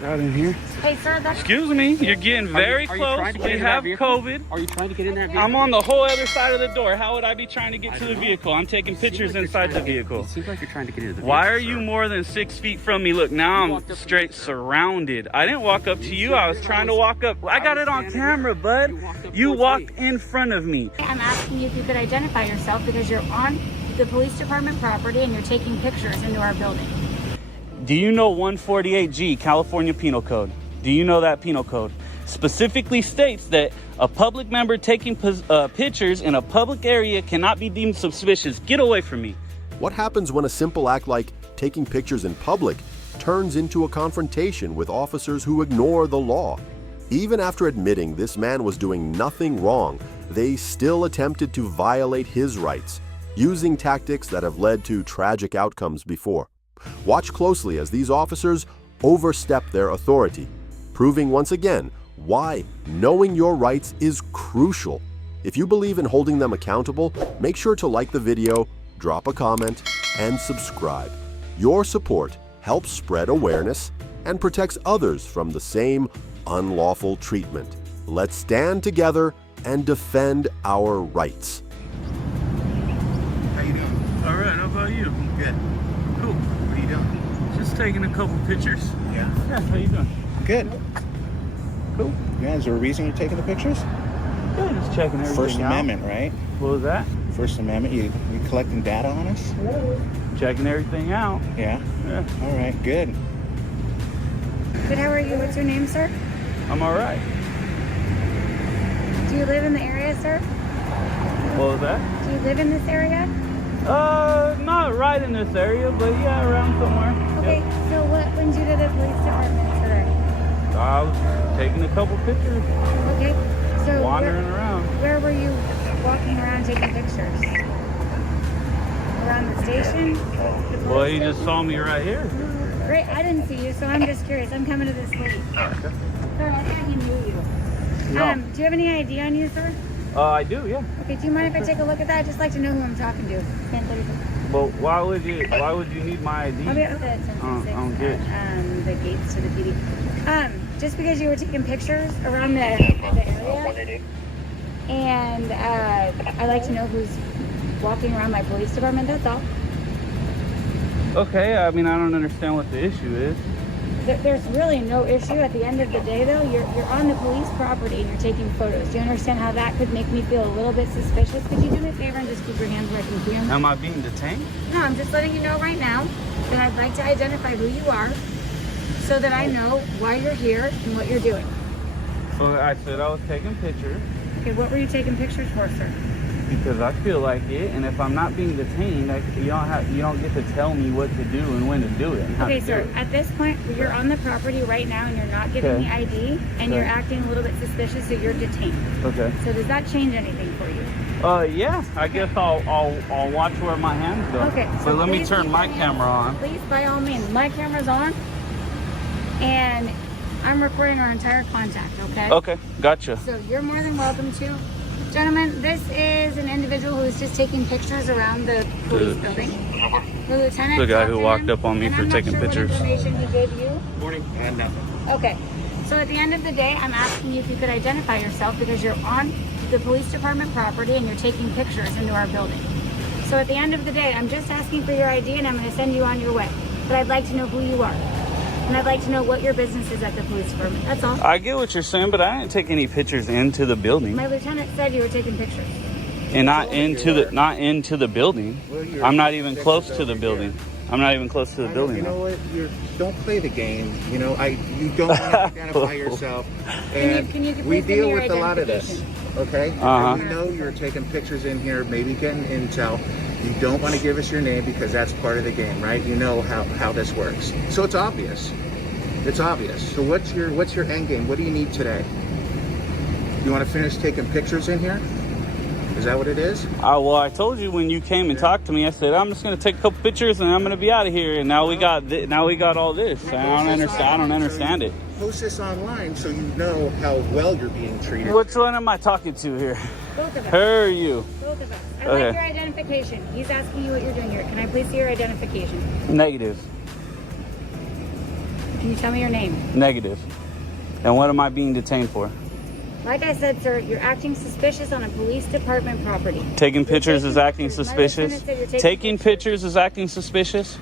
Get out in here. Hey, sir, that's... Excuse me, you're getting very close. We have COVID. Are you trying to get in that vehicle? I'm on the whole other side of the door. How would I be trying to get to the vehicle? I'm taking pictures inside the vehicle. It seems like you're trying to get into the vehicle. Why are you more than 6 feet from me? Look, now I'm straight surrounded. I didn't walk up to you. I was trying to walk up. I got it on camera, bud. You walked in front of me. I'm asking you if you could identify yourself because you're on the police department property and you're taking pictures into our building. Do you know 148G, California Penal Code? Do you know that penal code? Specifically states that a public member taking pictures in a public area cannot be deemed suspicious. Get away from me. What happens when a simple act like taking pictures in public turns into a confrontation with officers who ignore the law? Even after admitting this man was doing nothing wrong, they still attempted to violate his rights, using tactics that have led to tragic outcomes before. Watch closely as these officers overstep their authority, proving once again why knowing your rights is crucial. If you believe in holding them accountable, make sure to like the video, drop a comment, and subscribe. Your support helps spread awareness and protects others from the same unlawful treatment. Let's stand together and defend our rights. How you doing? All right, how about you? Good. Cool. What are you doing? Just taking a couple pictures. Yeah. Yeah, how you doing? Good. Cool. Yeah, is there a reason you're taking the pictures? Yeah, just checking everything First out. Amendment, right? What was that? First Amendment, you collecting data on us? Checking everything out. Yeah? Yeah. All right, good. Good, how are you? What's your name, sir? I'm all right. Do you live in the area, sir? What was that? Do you live in this area? Not right in this area, but yeah, around somewhere. Okay, Yep. so what brings you to the police department today? I was taking a couple pictures, Okay, so wandering around. where were you walking around taking pictures? Around the station? The Well, police he just station? saw me right here. Great, I didn't see you, so I'm just curious. I'm coming to this late. Okay. Sir, I thought he knew you. No. Do you have any ID on you, sir? I do, yeah. Okay, do you mind if I take a look at that? I'd just like to know who I'm talking to. 10:36. Well, why would you need my ID? I'll be at the 10:36. I don't get it. The gates to the PD. Just because you were taking pictures around the area, and I'd like to know who's walking around my police department. That's all. Okay, I mean, I don't understand what the issue is. There's really no issue. At the end of the day, though, you're on the police property and you're taking photos. Do you understand how that could make me feel a little bit suspicious? Could you do me a favor and just keep your hands where I can see them? Am I being detained? No, I'm just letting you know right now that I'd like to identify who you are so that I know why you're here and what you're doing. So I said I was taking pictures Okay, what were you taking pictures for, sir? because I feel like it, and if I'm not being detained, you don't get to tell me what to do and when to do it. And how Okay, to sir, do it. at this point, you're on the property right now and you're not giving Okay. me ID and you're Okay. acting a little bit suspicious, so you're detained. Okay. So does that change anything for you? Yeah. I guess I'll watch where my hands go. Okay. So let me please turn keep my your camera on. Please, by all means. My camera's on and I'm recording our entire contact, okay? Okay. Gotcha. So you're more than welcome to. Gentlemen, this is an individual who is just taking pictures around the police building. The lieutenant The guy talked who to walked him, up on me and for I'm not taking sure pictures. What information he gave you. Morning. Nothing. Okay. So at the end of the day, I'm asking you if you could identify yourself because you're on the police department property and you're taking pictures into our building. So at the end of the day, I'm just asking for your ID and I'm going to send you on your way. But I'd like to know who you are. And I'd like to know what your business is at the police department. That's all. I get what you're saying, but I didn't take any pictures into the building, My lieutenant said you were taking pictures. and not into the building. Well, you're- I'm not even close to the over building. here. I'm not even close to the building. You know now. what? Don't play the game. You know, you don't want to identify yourself. And Can you we please give me deal your with a lot of this. Okay? Uh-huh. And we know you're taking pictures in here, maybe getting intel. You don't want to give us your name because that's part of the game, right? You know how this works. So it's obvious. It's obvious. So what's your end game? What do you need today? You want to finish taking pictures in here? Is that what it is? Well, I told you when you came and talked to me. I said I'm just gonna take a couple pictures and I'm gonna be out of here. And now we got all this. I don't understand it. Post this online so you know how well you're being treated. Which one am I talking to here? Both of us. Her or you? Both of us. I'd Okay. like your identification. He's asking you what you're doing here. Can I please see your identification? Negative. Can you tell me your name? Negative. And what am I being detained for? Like I said, sir, you're acting suspicious on a police department property. Taking pictures is acting pictures. My suspicious? lieutenant said you're taking Taking pictures is acting suspicious?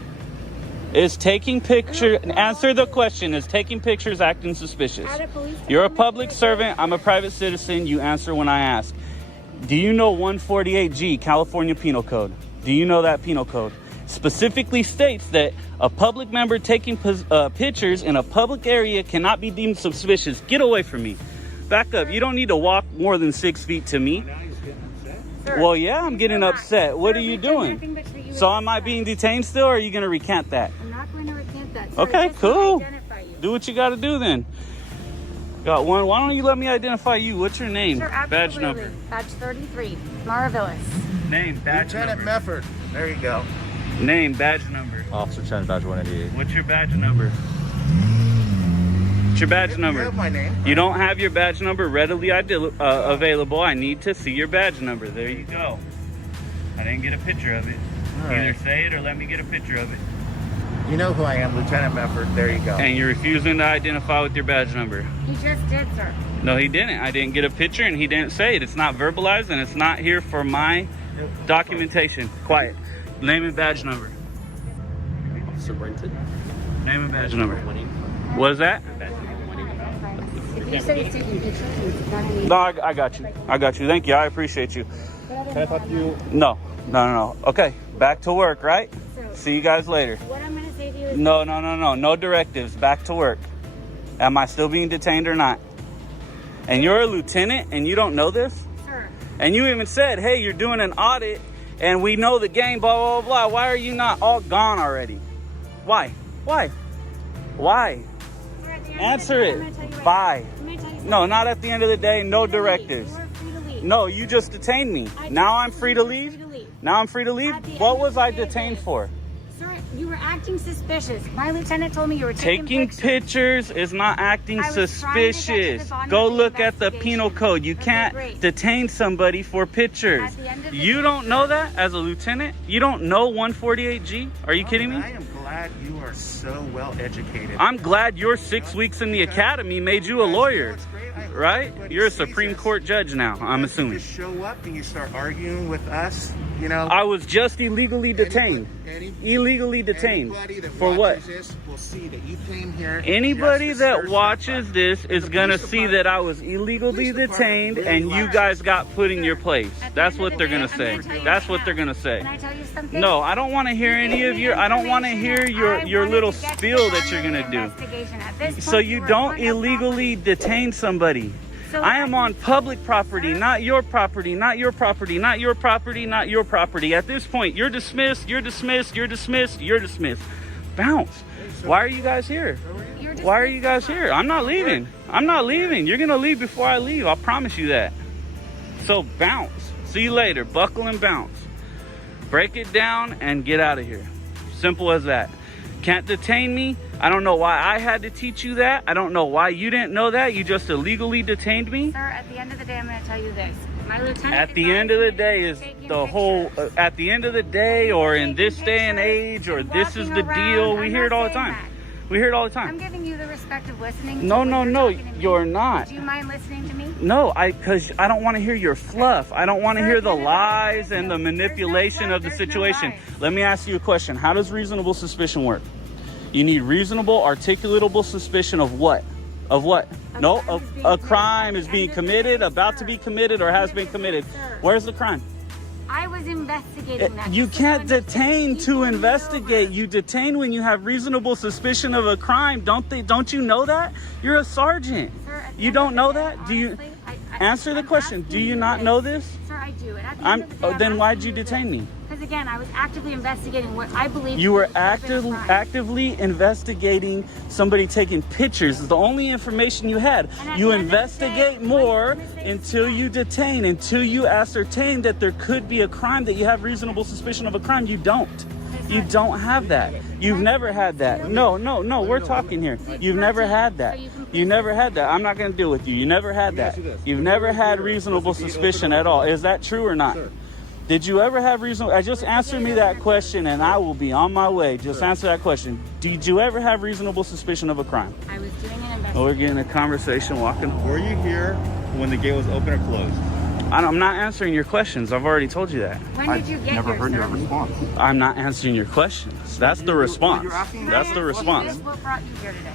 Is taking picture, answer the question, is taking pictures acting suspicious? At a police You're a department public property. servant, I'm a private citizen, you answer when I ask. Do you know 148G, California Penal Code? Do you know that penal code? Specifically states that a public member taking pictures in a public area cannot be deemed suspicious. Get away from me. Back up. You don't need to walk more than 6 feet to me. Sir, Well, yeah, I'm please getting relax. upset. What Sir, are you we've done doing? nothing but treat you So with am I respect. being detained still, or are you going to recant that? I'm not going to recant that. Sir, Okay, just want to cool. identify you. Do what you got to do then. Got one. Why don't you let me identify you? What's your name? Sure, Badge absolutely. number. Badge 33, Maravillas. Name, badge Lieutenant number. Mefford. There you go. Name, badge number. Officer Chen, badge 188. What's your badge number? What's your badge You number? have my name. You don't have your badge number readily available. I need to see your badge number. There you go. I didn't get a picture of it. All Either right. say it or let me get a picture of it. You know who I am, Lieutenant Mefford. There you go. And you're refusing to identify with your badge number. He just did, sir. No, he didn't. I didn't get a picture and he didn't say it. It's not verbalized and it's not here for my documentation. Quiet. Name and badge number. Officer Brenton. Name and badge number. What is that? If you said he's taking pictures, he's not any... No, I got you. I got you. Thank you. I appreciate you. Can I talk to you? No. Okay. Back to work, right? So, See you guys later. what I'm going to say to you is... No. No directives. Back to work. Am I still being detained or not? And you're a lieutenant and you don't know this? Sir, And you even said, hey, you're doing an audit and we know the game, blah, blah, blah. Why are you not all gone already? Why? sir, at the end Answer of the day, I'm it. gonna tell you right Bye. now. I'm gonna tell you No, something. not at the end of the day. No Free to leave. directives. You are free to leave. No, you just detained me. I Now just I'm free to told you leave? you're free to leave. Now I'm free to leave? At the What end was of the I day, detained this- for? Sir, you were acting suspicious. My lieutenant told me you were Taking pictures is not acting I was trying to get to suspicious. the bottom Go of the look at the investigation. penal code. You Okay, can't great. detain somebody for pictures. At the end of the You day, don't know that as a lieutenant? You don't know 148G? Are you kidding me? I am glad you are so well educated. I'm glad your 6 weeks in the academy made you a lawyer, right? You're a Supreme Court judge now, I'm assuming. You just show up and you start arguing with us, you know. I was just illegally detained. Illegally detained. Anybody that For what? watches this will see that you came here. Anybody just to that stir watches stuff up. this is The gonna police see department- that I was illegally police department detained really and you likes guys us. got put in your place. At the That's end what of they're the gonna day, I'm say. gonna tell you That's right what now. they're gonna say. Can I tell you something? No, I don't want to hear any of your. I don't want to hear your little spiel that you're gonna do. So you don't illegally detain somebody. I am on public property, not your property, not your property, not your property, not your property. At this point, you're dismissed, you're dismissed, you're dismissed, you're dismissed. Bounce. Why are you guys here? Why are you guys here? I'm not leaving. I'm not leaving. You're going to leave before I leave. I'll promise you that. So bounce. See you later. Buckle and bounce. Break it down and get out of here. Simple as that. Can't detain me. I don't know why I had to teach you that. I don't know why you didn't know that. You just illegally detained me. Sir, at the end of the day, I'm going to tell you this. My lieutenant At the end of the day is the whole, at the end of the day or in this day and age or this is the deal. We hear it all the time. We hear it all the I'm time. giving you the respect of listening. No, to no, what no, talking to me. you're not. Do you mind listening to me? No, because I don't want to hear your fluff. I don't want to hear the lies and the manipulation of the situation. Let me ask you a question. How does reasonable suspicion work? You need reasonable, articulatable suspicion of what? Of what? No, a crime is being committed, about to be committed, or has been committed. Where's the crime? I was investigating that. You just so you can't detain understand. to You pulled me investigate. over. You detain when you have reasonable suspicion of a crime. Don't you know that? You're a sergeant. Sir, at the You end don't of the know day, that? Do you honestly, answer the I'm question? asking Do you not know this? Sir, I do. And at the end of the day, I'm Then why'd asking you detain me? Because again, I was actively investigating what I believe. You were to be a crime. actively investigating somebody taking pictures. It's the only information you had. And at You the end of the investigate day, more let me say until this. you detain, until you ascertain that there could be a crime, that you have reasonable suspicion of a crime. You don't. You don't have that. You've never had that. No, we're talking here. You've never had that. You never had that. I'm not going to deal with you. You never had that. You've never had reasonable suspicion at all. Is that true or not? Did you ever have reasonable? Just answer me that question, and I will be on my way. Just answer that question. Did you ever have reasonable suspicion of a crime? I was doing an investigation. Oh, we're getting a conversation walking. Were you here when the gate was open or closed? I'm not answering your questions. I've already told you that. When did you get Never here, heard sir? your response. I'm not answering your questions. That's the response. That's the response. What brought you here today?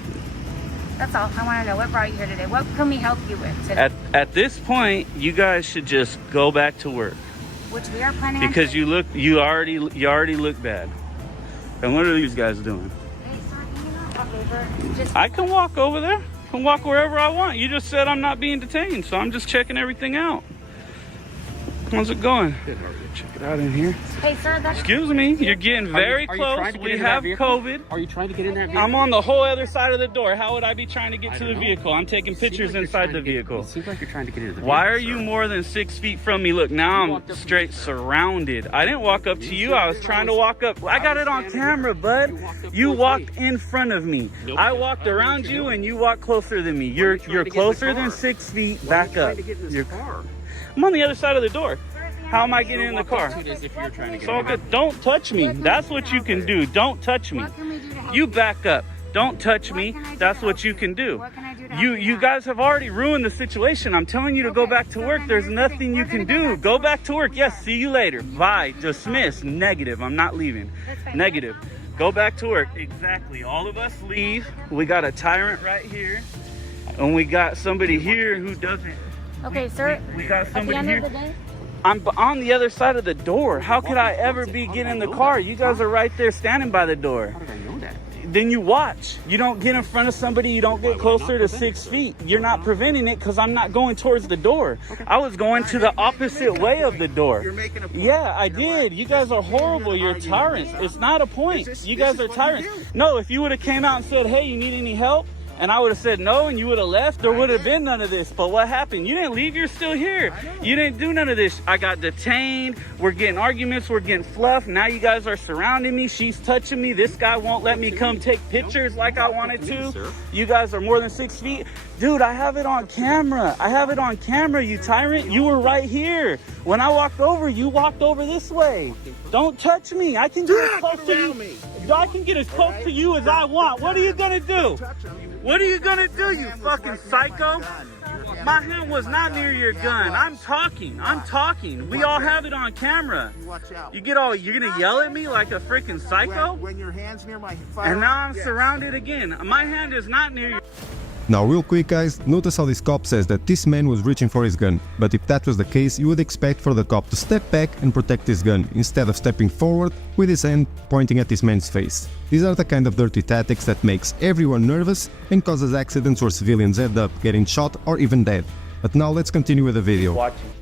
That's all. I want to know what brought you here today. What can we help you with today? At this point, you guys should just go back to work Which we are planning on because doing. you already look bad. And what are these guys doing? Hey, sir, can you not walk over? Just I can walk over there. I can walk wherever I want. You just said I'm not being detained, so I'm just checking everything out. How's it going? Check it out in here. Hey, sir, that's... Excuse me, you're getting very Are you close. trying to get We into that have vehicle? COVID. Are you trying to get in that vehicle? I'm on the whole other side of the door. How would I be trying to get I to don't the know. vehicle? I'm taking It seems pictures like you're inside trying the to get- vehicle. It seems like you're trying to get into the vehicle. Why are sir. you more than 6 feet from me? Look, now You walked I'm up to straight me, sir. surrounded. I didn't walk up to You you. did. I was trying to walk up. I got it on camera, bud. You walked up You close walked to me. in front of me. Nope. I walked I don't know around what you you're and doing. you walked closer than me. Why are You're you trying to get in the closer than car? 6 feet. Why are Back you up. trying to get in this You're- car? I'm on the other side of the door. How am I getting in the car? Walk up to it as if you're trying to It's get all in. good. Don't touch me. That's what you can do. Don't touch me. What can we do to help You back up. Don't touch What me. can I do That's to what help you you? can do. What can I do to help You you you now? guys have already ruined the situation. I'm telling you to go Okay, back to so work. then There's here's the thing. nothing you We're can gonna do. go Go back back to work. Yes, see you later. Bye. Dismiss. Negative. I'm not leaving. That's fine. Negative. Go back to work. Exactly. All of us leave. We got a tyrant right here. And we got somebody here who doesn't. Okay, sir. We got At the somebody end here. of the day, I'm on the other side of the door. How could I ever be getting in the car? You guys are right there standing by the door. How did I know that? Then you watch. You don't get in front of somebody. You don't get closer to 6 feet. You're not preventing it because I'm not going towards the door. I was going to the opposite way of the door. You're making a point. Yeah, I You know what? did. You guys are horrible. You're tyrants. It's not a point. You guys are tyrants. No, if you would have came out and said, hey, you need any help? And I would have said no, and you would have left, there would have been none of this. But what happened? You didn't leave, you're still here. You didn't do none of this. I got detained, we're getting arguments, we're getting fluff. Now you guys are surrounding me, she's touching me. This guy won't let me come take pictures like I wanted to. You guys are more than 6 feet. Dude, I have it on camera. I have it on camera, you tyrant. You were right here. When I walked over, you walked over this way. Don't touch me. I can get as close to you. I can get as close to you as I want. What are you gonna do? What are you gonna do, you fucking psycho? My hand was not near your gun. I'm talking. We all have it on camera. Watch out. You're gonna yell at me like a freaking psycho? When your hand's near my And now I'm yes. surrounded again. My hand is not near your... Now real quick guys, notice how this cop says that this man was reaching for his gun, but if that was the case, you would expect for the cop to step back and protect his gun, instead of stepping forward with his hand pointing at this man's face. These are the kind of dirty tactics that makes everyone nervous and causes accidents where civilians end up getting shot or even dead. But now let's continue with the video.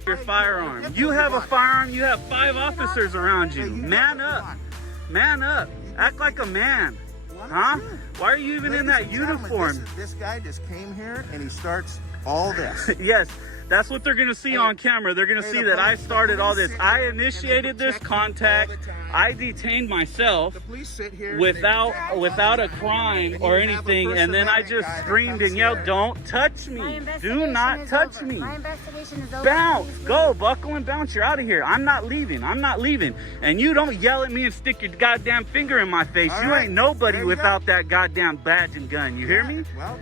Your firearm. You have a firearm, you have 5 officers around you. Man up. Man up. Act like a man. Huh? Why are you even in that uniform? This guy just came here and he starts all this. Yes, that's what they're gonna see on camera. They're gonna see that I started all this. I initiated this contact. I detained myself The police sit here without a crime or anything, and then I just screamed and yelled, "Don't touch my me! investigation Do not is touch over. me!" My investigation is over. Bounce, Please go, leave. buckle and bounce. You're out of here. I'm not leaving. I'm not leaving. And you don't yell at me and stick your goddamn finger in my face. All You right. ain't nobody There you without that goddamn badge and gun. You hear me? Well,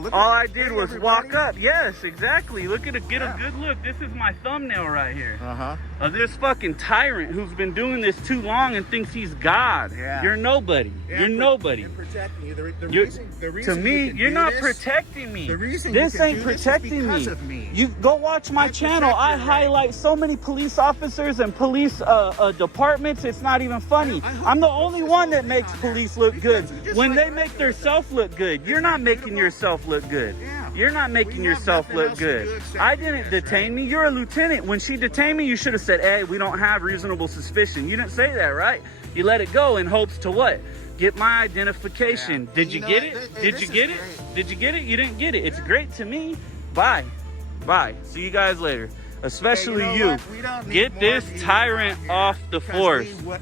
look. All I at did hey, was everybody. walk up. Yes, exactly. Look at get Yeah. a good look. This is my thumbnail right here. Uh-huh. Of this fucking tyrant who's been doing this too long and thinks he's God. Yeah. You're nobody. You're nobody. And protecting you. The You're- reason To me, you can you're do not this, protecting me. The reason This you can ain't do this is protecting because me. of me. You go watch my I channel. protect I your right. highlight so many police officers and police departments. It's not even funny. I'm the only one that makes police look good. When they make themselves look good, you're not making yourself look good. Yeah. You're not making We have yourself nothing look else to do good. except I do didn't this, detain right? me. You're a lieutenant. When she detained me, you should have said, "Hey, we don't have reasonable suspicion." You didn't say that, right? You let it go in hopes to what? Get my identification. Yeah. Did you You know get what? it? Hey, Did this you is get it? great. Did you get it? You didn't get it. It's great to me. Bye. Bye. See you guys later. Especially Hey, you. know what? We don't need Get more this of you tyrant around here off the because force. we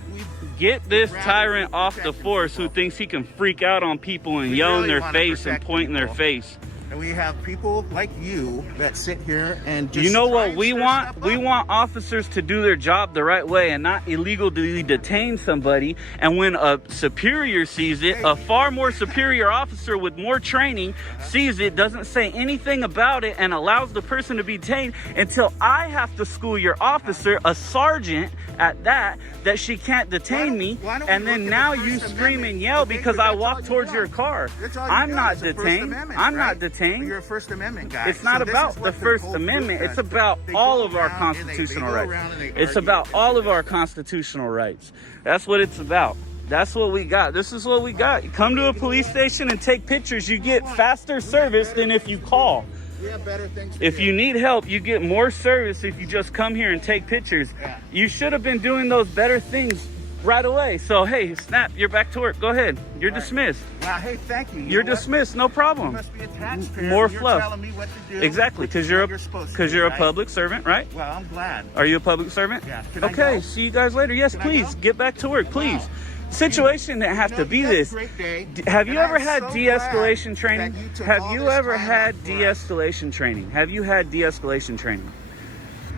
Get this rather tyrant be off the protecting force who people. thinks he can freak out on people and We yell in really their wanna face and protect point in their people. face. And we have people like you that sit here and just You know try what and we stir want? stuff We up. want officers to do their job the right way and not illegally detain somebody. And when a superior sees it, a far more superior officer with more training sees it, doesn't say anything about it, and allows the person to be detained until I have to school your officer, a sergeant at that she can't detain me. why don't we And then look at now the you First scream Amendment? and yell Okay, because but I that's all walk you towards got. your car. That's all you I'm got not is the First detained. Amendment, I'm not right? detained. You're a First Amendment guy. It's not So this about is the what First whole group Amendment. does. It's about They all go of our around and they constitutional go rights. around and they It's argue about and all do of our this. constitutional rights. That's what it's about. That's what we got. This is what we got. You come to a police station and take pictures. You get faster service than if you call. We have better things to If do. you need help, you get more service if you just come here and take pictures. Yeah. You should have been doing those better things right away. So, hey, snap, you're back to work. Go ahead. You're dismissed. Wow, hey, thank you. You You're know what? dismissed. No You problem. must be a taxpayer. More and you're fluff. telling me what to do. Exactly, which because is you're what supposed to because do, you're a right? public servant, right? Well, I'm glad. Are you a public servant? Yeah. Can I Okay, go? see you guys later. Yes, Can I please go? get back to work, please. Wow. Situation didn't have You to know, be you had a this. great day, Have you and ever I'm had so de-escalation glad training? that you took Have all you this ever time had out for us. de-escalation training? Have you had de-escalation training?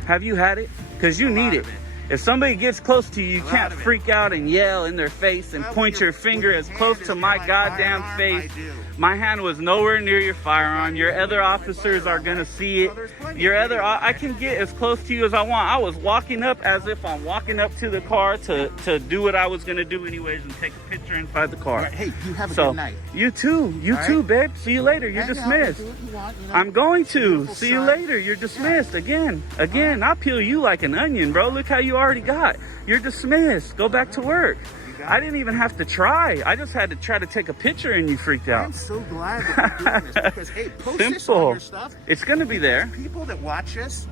Have you had it? Because you A need lot it. of it. If somebody gets close to you, you A can't lot of it. freak out and yell in their face and Well, point with your your- finger with as your close hand to is my near my goddamn firearm, face. I do. My hand was nowhere near your firearm. Your other officers are gonna see it. Well, there's plenty Your of other, videos. I can get as close to you as I want. I was walking up as if I'm walking up to the car to do what I was gonna do anyways and take a picture inside the car. Right, hey, you have a So good night. you too, All right? babe. See you later. You're Hang out, dismissed. do what you want, you know. I'm going to Beautiful see you sun. later. You're dismissed again. I'll peel you like an onion, bro. Look how you already got. You're dismissed. Go back to work. I didn't even have to try. I just had to try to take a picture and you freaked out. I'm so glad that you're doing this because, hey, post this on Simple. your stuff. It's gonna be there. People that watch us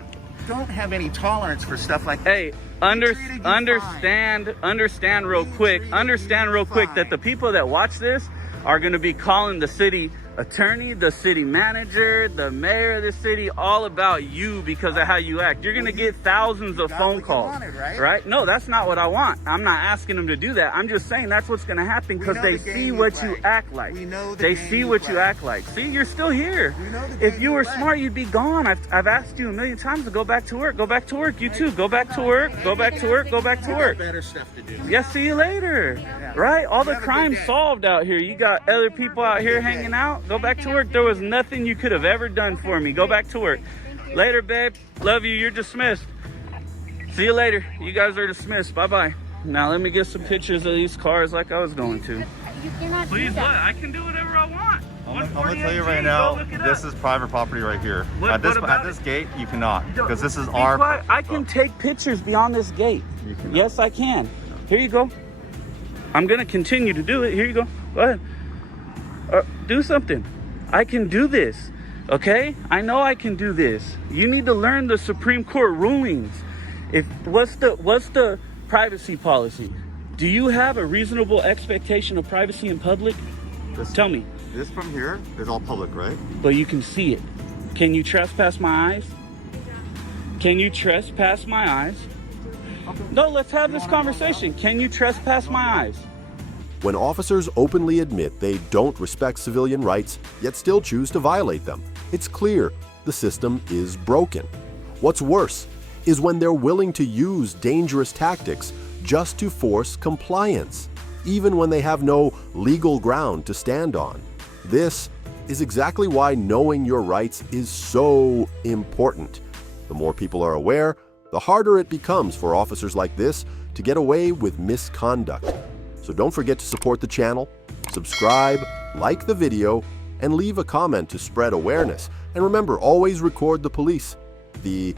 don't have any tolerance for stuff like that. Hey, treated you understand real We quick. treated Understand you real quick that fine. the people that watch this are going to be calling the city attorney, the city manager, the mayor of the city, all about you because of how you act. You're going to get thousands of got phone what you calls, wanted, right? right? No, that's not what I want. I'm not asking them to do that. I'm just saying that's what's going to happen We because know they the game see you what play. you act like. We know the They game see you what you play. act like. See, you're still here. We know the If game you you were play. smart, you'd be gone. I've asked you a million times to go back to work. Go back to work. You too. Go back to work. Go back to work. Go back to We got work. better stuff to do. Yeah, see you later. Right? All the Have a good crime day. solved out here. You got other people out here hanging out. Go back to work. There was nothing you could have ever done for me. Go back to work. Later, babe. Love you. You're dismissed. See you later. You guys are dismissed. Bye-bye. Now let me get some pictures of these cars like I was going to. You cannot do Please, that. what? I can do whatever I want. I'm gonna tell you 148G, right go now, look it this up. is private property right here. What At about this it? gate, you cannot, because this is Be our. quiet. I can take pictures beyond this gate. You cannot. Yes, I can. Here you go. I'm gonna continue to do it. Here you go. Go ahead. Do something. I can do this. Okay? I know I can do this. You need to learn the Supreme Court rulings. What's the privacy policy? Do you have a reasonable expectation of privacy in public? Tell me. This from here is all public, right? But you can see it. Can you trespass my eyes? Can you trespass my eyes? No, let's have this conversation. Can you trespass my eyes? When officers openly admit they don't respect civilian rights, yet still choose to violate them, it's clear the system is broken. What's worse is when they're willing to use dangerous tactics just to force compliance, even when they have no legal ground to stand on. This is exactly why knowing your rights is so important. The more people are aware, the harder it becomes for officers like this to get away with misconduct. So don't forget to support the channel, subscribe, like the video, and leave a comment to spread awareness. And remember, always record the police. The